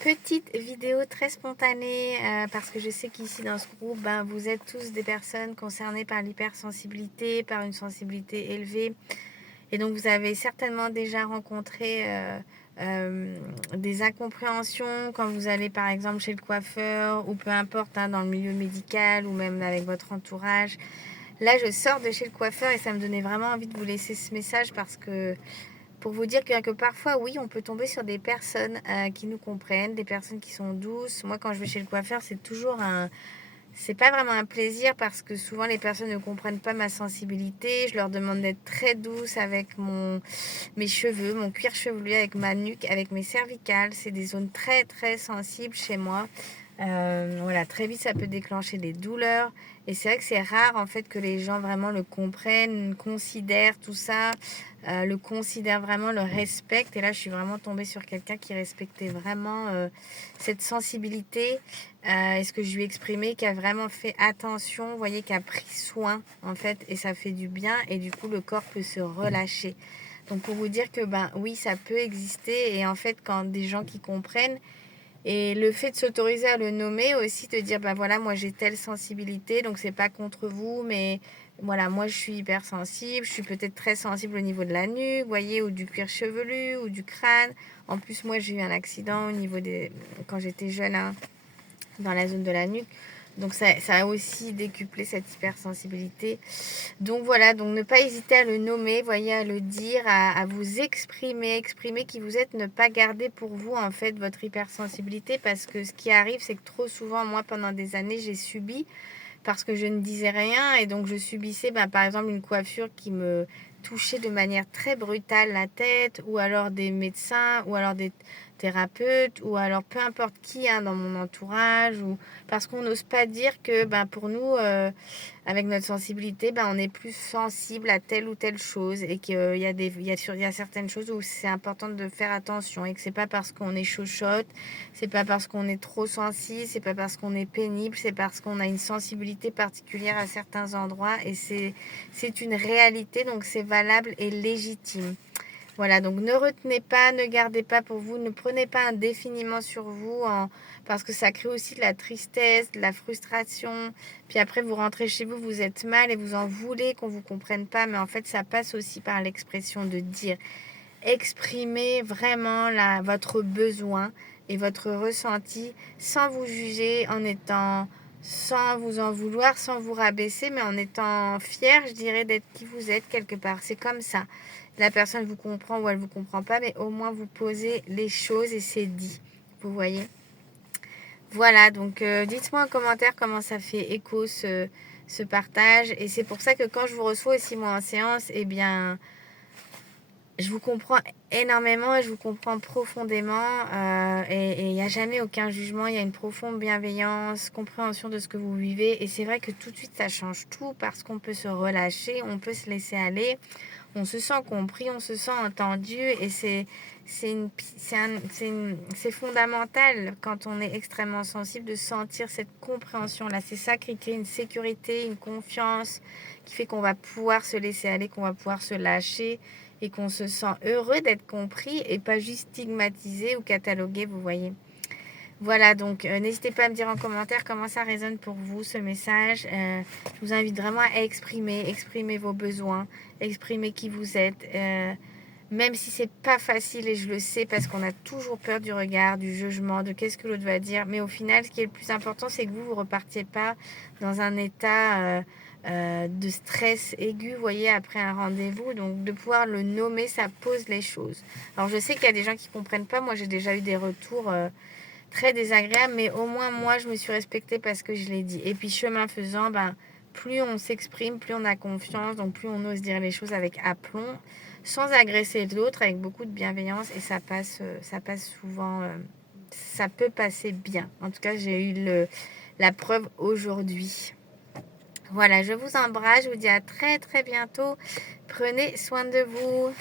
Petite vidéo très spontanée parce que je sais qu'ici dans ce groupe, vous êtes tous des personnes concernées par l'hypersensibilité, par une sensibilité élevée. Et donc vous avez certainement déjà rencontré des incompréhensions quand vous allez par exemple chez le coiffeur ou peu importe dans le milieu médical ou même avec votre entourage. Là, je sors de chez le coiffeur et ça me donnait vraiment envie de vous laisser ce message parce que pour vous dire que parfois, oui, on peut tomber sur des personnes qui nous comprennent, des personnes qui sont douces. Moi, quand je vais chez le coiffeur, c'est toujours un... C'est pas vraiment un plaisir parce que souvent les personnes ne comprennent pas ma sensibilité. Je leur demande d'être très douce avec mes cheveux, mon cuir chevelu, avec ma nuque, avec mes cervicales. C'est des zones très très sensibles chez moi. Voilà, très vite ça peut déclencher des douleurs. Et c'est vrai que c'est rare en fait que les gens vraiment le comprennent, considèrent tout ça, le considèrent vraiment, le respectent. Et là, je suis vraiment tombée sur quelqu'un qui respectait vraiment cette sensibilité. Et ce que je lui ai exprimé, qui a vraiment fait attention, vous voyez, qui a pris soin en fait, et ça fait du bien. Et du coup, le corps peut se relâcher. Donc pour vous dire que oui, ça peut exister. Et en fait, quand des gens qui comprennent, et le fait de s'autoriser à le nommer aussi, de dire, voilà, moi j'ai telle sensibilité, donc c'est pas contre vous, mais voilà, moi je suis hypersensible, je suis peut-être très sensible au niveau de la nuque, vous voyez, ou du cuir chevelu, ou du crâne. En plus, moi j'ai eu un accident au niveau des... quand j'étais jeune, dans la zone de la nuque. Donc ça a aussi décuplé cette hypersensibilité. Donc voilà, donc ne pas hésiter à le nommer, voyez, à le dire, à vous exprimer qui vous êtes, ne pas garder pour vous en fait votre hypersensibilité parce que ce qui arrive, c'est que trop souvent, moi pendant des années, j'ai subi parce que je ne disais rien et donc je subissais par exemple une coiffure qui me touchait de manière très brutale la tête ou alors des médecins ou alors des thérapeutes ou alors peu importe qui dans mon entourage ou parce qu'on n'ose pas dire que pour nous avec notre sensibilité on est plus sensible à telle ou telle chose et qu'il y a il y a certaines choses où c'est important de faire attention et que c'est pas parce qu'on est chochotte, c'est pas parce qu'on est trop sensible, c'est pas parce qu'on est pénible, c'est parce qu'on a une sensibilité particulière à certains endroits et c'est une réalité, donc c'est valable et légitime. Voilà, donc ne retenez pas, ne gardez pas pour vous, ne prenez pas indéfiniment sur vous parce que ça crée aussi de la tristesse, de la frustration. Puis après, vous rentrez chez vous, vous êtes mal et vous en voulez qu'on ne vous comprenne pas, mais en fait, ça passe aussi par l'expression de dire. Exprimez vraiment votre besoin et votre ressenti sans vous juger, sans vous en vouloir, sans vous rabaisser, mais en étant fier, je dirais, d'être qui vous êtes quelque part. C'est comme ça. La personne vous comprend ou elle vous comprend pas, mais au moins vous posez les choses et c'est dit. Vous voyez? Voilà, donc dites-moi en commentaire comment ça fait écho ce partage. Et c'est pour ça que quand je vous reçois aussi moi en séance, je vous comprends énormément et je vous comprends profondément et il n'y a jamais aucun jugement, il y a une profonde bienveillance, compréhension de ce que vous vivez et c'est vrai que tout de suite ça change tout parce qu'on peut se relâcher, on peut se laisser aller, on se sent compris, on se sent entendu et c'est fondamental quand on est extrêmement sensible de sentir cette compréhension-là. C'est ça qui crée une sécurité, une confiance qui fait qu'on va pouvoir se laisser aller, qu'on va pouvoir se lâcher et qu'on se sent heureux d'être compris et pas juste stigmatisé ou catalogué, vous voyez. Voilà, donc n'hésitez pas à me dire en commentaire comment ça résonne pour vous ce message. Je vous invite vraiment à exprimer vos besoins, exprimer qui vous êtes. Même si c'est pas facile et je le sais parce qu'on a toujours peur du regard, du jugement, de qu'est-ce que l'autre va dire. Mais au final, ce qui est le plus important, c'est que vous repartiez pas dans un état de stress aigu, vous voyez, après un rendez-vous. Donc de pouvoir le nommer, ça pose les choses. Alors je sais qu'il y a des gens qui comprennent pas. Moi, j'ai déjà eu des retours très désagréable, mais au moins moi je me suis respectée parce que je l'ai dit. Et puis chemin faisant, plus on s'exprime, plus on a confiance, donc plus on ose dire les choses avec aplomb, sans agresser l'autre, avec beaucoup de bienveillance, et ça passe souvent, ça peut passer bien. En tout cas, j'ai eu la preuve aujourd'hui. Voilà, je vous embrasse, je vous dis à très très bientôt. Prenez soin de vous.